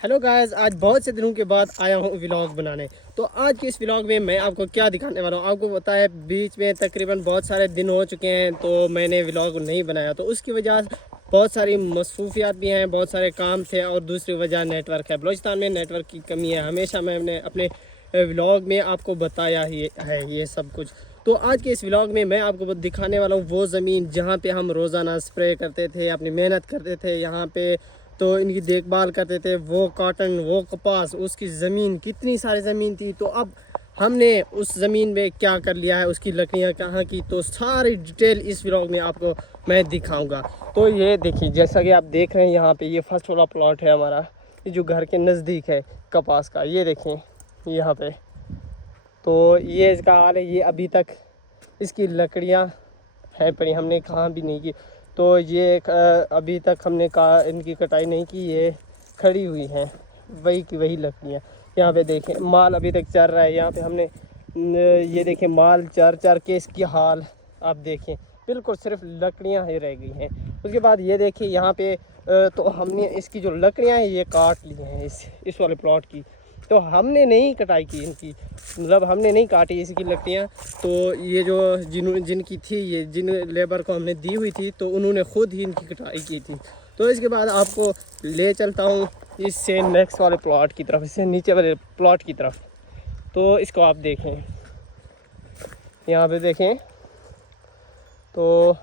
Hello guys, आज बहुत से दिनों के बाद आया हूँ व्लॉग बनाने। तो आज के इस व्लॉग में मैं आपको क्या दिखाने वाला हूँ, आपको पता है बीच में तकरीबन बहुत सारे दिन हो चुके हैं तो मैंने व्लॉग नहीं बनाया। तो उसकी वजह बहुत सारी मसरूफियात भी हैं, बहुत सारे काम थे और दूसरी वजह नेटवर्क है। बलूचिस्तान में नेटवर्क की कमी है, हमेशा मैंने अपने व्लॉग में आपको बताया ही है ये सब कुछ। तो आज के इस व्लॉग में मैं आपको दिखाने वाला हूँ वो ज़मीन जहाँ पे हम रोज़ाना स्प्रे करते थे, अपनी मेहनत करते थे यहाँ पे, तो इनकी देखभाल करते थे। वो कॉटन, वो कपास, उसकी ज़मीन कितनी सारी ज़मीन थी। तो अब हमने उस ज़मीन में क्या कर लिया है, उसकी लकड़ियाँ कहाँ की, तो सारी डिटेल इस व्लॉग में आपको मैं दिखाऊंगा। तो ये देखिए, जैसा कि आप देख रहे हैं यहाँ पे ये फर्स्ट वाला प्लॉट है हमारा, ये जो घर के नज़दीक है कपास का। ये देखें यहाँ पे, तो ये इसका हाल है। ये अभी तक इसकी लकड़ियाँ हैं पड़ी, हमने कहाँ भी नहीं की। तो ये अभी तक हमने इनकी कटाई नहीं की, ये खड़ी हुई हैं वही की वही लकड़ियाँ। यहाँ पे देखें माल अभी तक चल रहा है। यहाँ पे हमने ये देखें माल चर के इसकी हाल आप देखें, बिल्कुल सिर्फ लकड़ियाँ ही रह गई हैं। उसके बाद ये देखिए यहाँ पे तो हमने इसकी जो लकड़ियाँ हैं ये काट ली हैं इस वाले प्लॉट की। तो हमने नहीं कटाई की इनकी, मतलब हमने नहीं काटी इसकी लकड़ियाँ। तो ये जो जिनकी थी, ये जिन लेबर को हमने दी हुई थी, तो उन्होंने ख़ुद ही इनकी कटाई की थी। तो इसके बाद आपको ले चलता हूँ इससे नेक्स्ट वाले प्लॉट की तरफ, इससे नीचे वाले प्लॉट की तरफ। तो इसको आप देखें, यहाँ पे देखें तो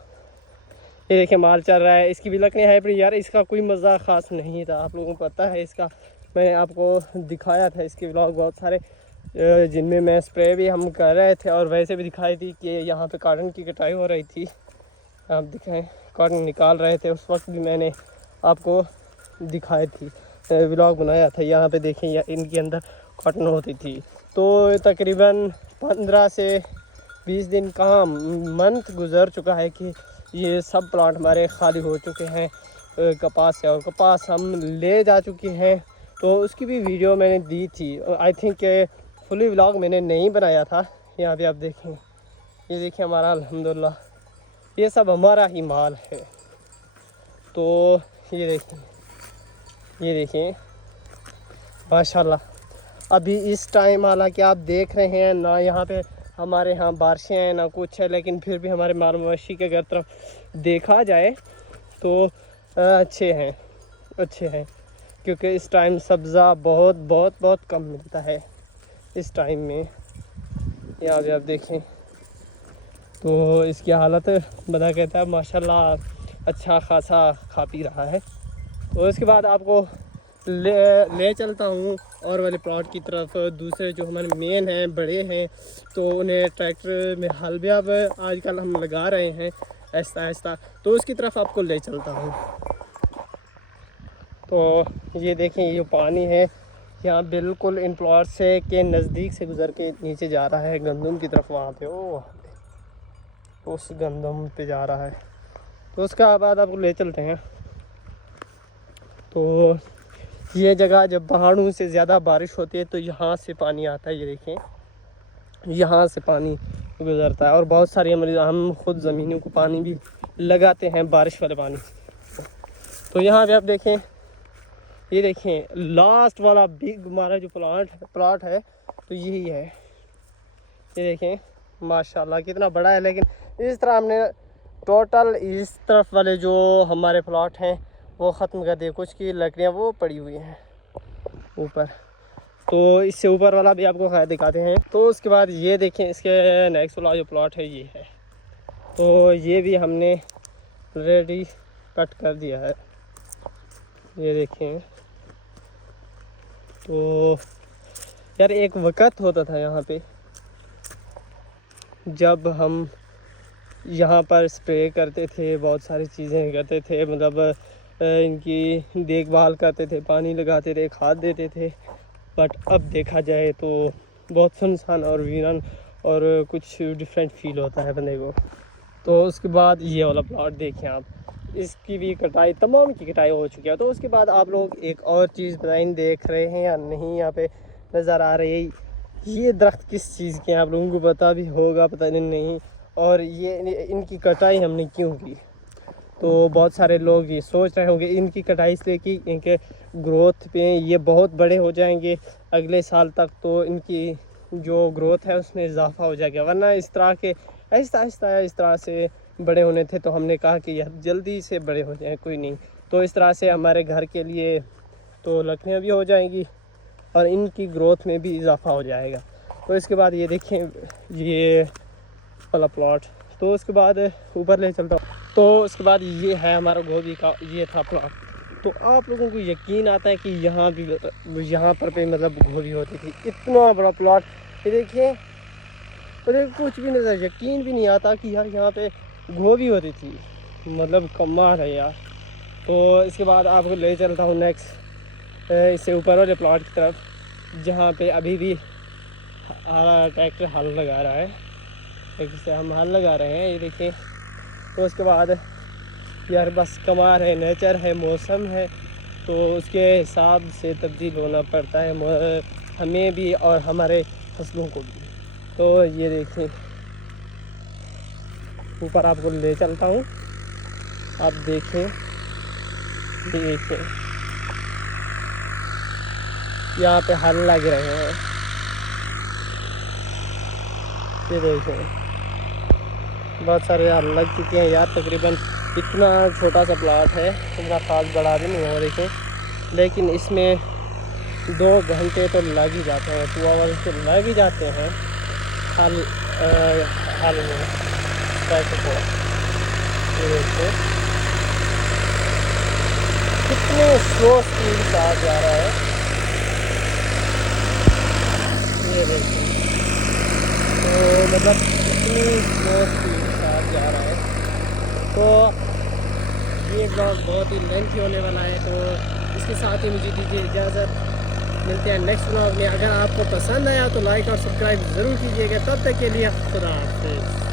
ये देखें माल चल रहा है। इसकी भी लकड़ियाँ है पर यार इसका कोई मज़ा ख़ास नहीं था, आप लोगों को पता है। इसका मैंने आपको दिखाया था इसके व्लॉग बहुत सारे, जिनमें मैं स्प्रे भी हम कर रहे थे और वैसे भी दिखाई थी कि यहाँ पे कॉटन की कटाई हो रही थी। आप दिखाएं कॉटन निकाल रहे थे, उस वक्त भी मैंने आपको दिखाई थी, व्लॉग बनाया था। यहाँ पे देखें या इनके अंदर कॉटन होती थी। तो तकरीबन 15 से 20 दिन का मंथ गुज़र चुका है कि ये सब प्लांट हमारे खाली हो चुके हैं कपास से, और कपास हम ले जा चुके हैं। तो उसकी भी वीडियो मैंने दी थी, आई थिंक फुली व्लॉग मैंने नहीं बनाया था। यहाँ पे आप देखें, ये देखिए हमारा अल्हम्दुलिल्लाह ये सब हमारा ही माल है। तो ये देखें माशाल्लाह। अभी इस टाइम हालांकि आप देख रहे हैं ना, यहाँ पे हमारे यहाँ बारिशें हैं ना कुछ है, लेकिन फिर भी हमारे माल मवेशी के अगर तरफ देखा जाए तो अच्छे हैं क्योंकि इस टाइम सब्ज़ा बहुत बहुत बहुत कम मिलता है इस टाइम में। यहाँ भी आप देखें तो इसकी हालत बता कहता है माशाल्लाह अच्छा खासा खा पी रहा है। तो इसके बाद आपको ले चलता हूँ और वाले प्लॉट की तरफ। दूसरे जो हमारे मेन हैं, बड़े हैं, तो उन्हें ट्रैक्टर में हल भी अब आजकल हम लगा रहे हैं आहिस्ता आहिस्ता, तो उसकी तरफ आपको ले चलता हूँ। तो ये देखें ये जो पानी है यहाँ बिल्कुल इन प्लॉट से के नज़दीक से गुज़र के नीचे जा रहा है गंदम की तरफ। वहाँ पे उस गंदम पे जा रहा है। तो उसका बाद आपको ले चलते हैं। तो ये जगह जब पहाड़ों से ज़्यादा बारिश होती है तो यहाँ से पानी आता है, ये देखें यहाँ से पानी गुज़रता है। और बहुत सारी हम खुद ज़मीनों को पानी भी लगाते हैं बारिश वाले पानी। तो यहाँ पे आप देखें, ये देखें लास्ट वाला बिग हमारा जो प्लॉट है तो यही है। ये देखें माशाल्लाह कितना बड़ा है। लेकिन इस तरह हमने टोटल इस तरफ वाले जो हमारे प्लॉट हैं वो ख़त्म कर दिए, कुछ की लकड़ियाँ वो पड़ी हुई हैं ऊपर। तो इससे ऊपर वाला भी आपको खैर दिखाते हैं। तो उसके बाद ये देखें इसके नेक्स्ट वाला जो प्लॉट है ये है, तो ये भी हमने रेडी कट कर दिया है। ये देखें तो यार एक वक़्त होता था यहाँ पे जब हम यहाँ पर स्प्रे करते थे, बहुत सारी चीज़ें करते थे, मतलब इनकी देखभाल करते थे, पानी लगाते थे, खाद देते थे। बट अब देखा जाए तो बहुत सुनसान और वीरान और कुछ डिफरेंट फील होता है बंदे को। तो उसके बाद ये वाला प्लॉट देखें आप, इसकी भी कटाई, तमाम की कटाई हो चुकी है। तो उसके बाद आप लोग एक और चीज़ बताएं, देख रहे हैं या नहीं, यहाँ पे नज़र आ रही है ये दरख्त किस चीज़ के हैं, आप लोगों को पता भी होगा, पता नहीं। और ये इनकी कटाई हमने क्यों की, تو بہت سارے لوگ یہ سوچ رہے ہوں گے ان کی کٹائی سے کہ ان کے گروتھ پہ یہ بہت بڑے ہو جائیں گے اگلے سال تک، تو ان کی جو گروتھ ہے اس میں اضافہ ہو جائے گا، ورنہ اس طرح کے آہستہ آہستہ اس طرح سے بڑے ہونے تھے، تو ہم نے کہا کہ یار جلدی سے بڑے ہو جائیں، کوئی نہیں، تو اس طرح سے ہمارے گھر کے لیے تو لکڑیاں بھی ہو جائیں گی اور ان کی گروتھ میں بھی اضافہ ہو جائے گا۔ تو اس کے بعد یہ دیکھیں یہ والا پلاٹ، تو اس کے بعد اوپر لے چلتا ہوں، تو اس کے بعد یہ ہے ہمارا گوبھی کا یہ تھا پلاٹ۔ تو آپ لوگوں کو یقین آتا ہے کہ یہاں پر بھی مطلب گوبھی ہوتی تھی، اتنا بڑا پلاٹ، یہ دیکھیں کچھ بھی نظر، یقین بھی نہیں آتا کہ یار یہاں پہ گوبھی ہوتی تھی، مطلب کمال ہے یار۔ تو اس کے بعد آپ کو لے چلتا ہوں نیکسٹ اس سے اوپر والے پلاٹ کی طرف، جہاں پہ ابھی بھی ٹریکٹر ہل لگا رہا ہے، ٹریکٹر سے ہم ہل لگا رہے ہیں، یہ دیکھیں۔ تو اس کے بعد یار بس کمال ہے، نیچر ہے، موسم ہے، تو اس کے حساب سے تبدیل ہونا پڑتا ہے ہمیں بھی اور ہمارے فصلوں کو بھی۔ تو یہ دیکھیں اوپر آپ کو لے چلتا ہوں، آپ دیکھیں یہاں پہ ہل لگ رہے ہیں، یہ دیکھیں بہت سارے ہل لگ چکے ہیں یار، تقریباً اتنا چھوٹا سا پلاٹ ہے، اتنا خاص بڑا بھی نہیں ہو، دیکھیں، لیکن اس میں 2 گھنٹے تو لگ ہی جاتے ہیں، 2 آورس تو لگ ہی جاتے ہیں ہل میں ٹریکٹر کو۔ یہ دیکھیں کتنے سلو اسپیڈ سے آ جا رہا ہے، یہ دیکھیں تو مطلب اتنی سلو اسپیڈ سے آ جا رہا ہے۔ تو یہ بلاگ بہت ہی لینتھی ہونے والا ہے، تو اس کے ساتھ ہی مجھے دیجیے اجازت، ملتے ہیں نیکسٹ بلاگ میں۔ اگر آپ کو پسند آیا تو لائک اور سبسکرائب ضرور کیجیے گا، تب تک کے لیے خدا حافظ۔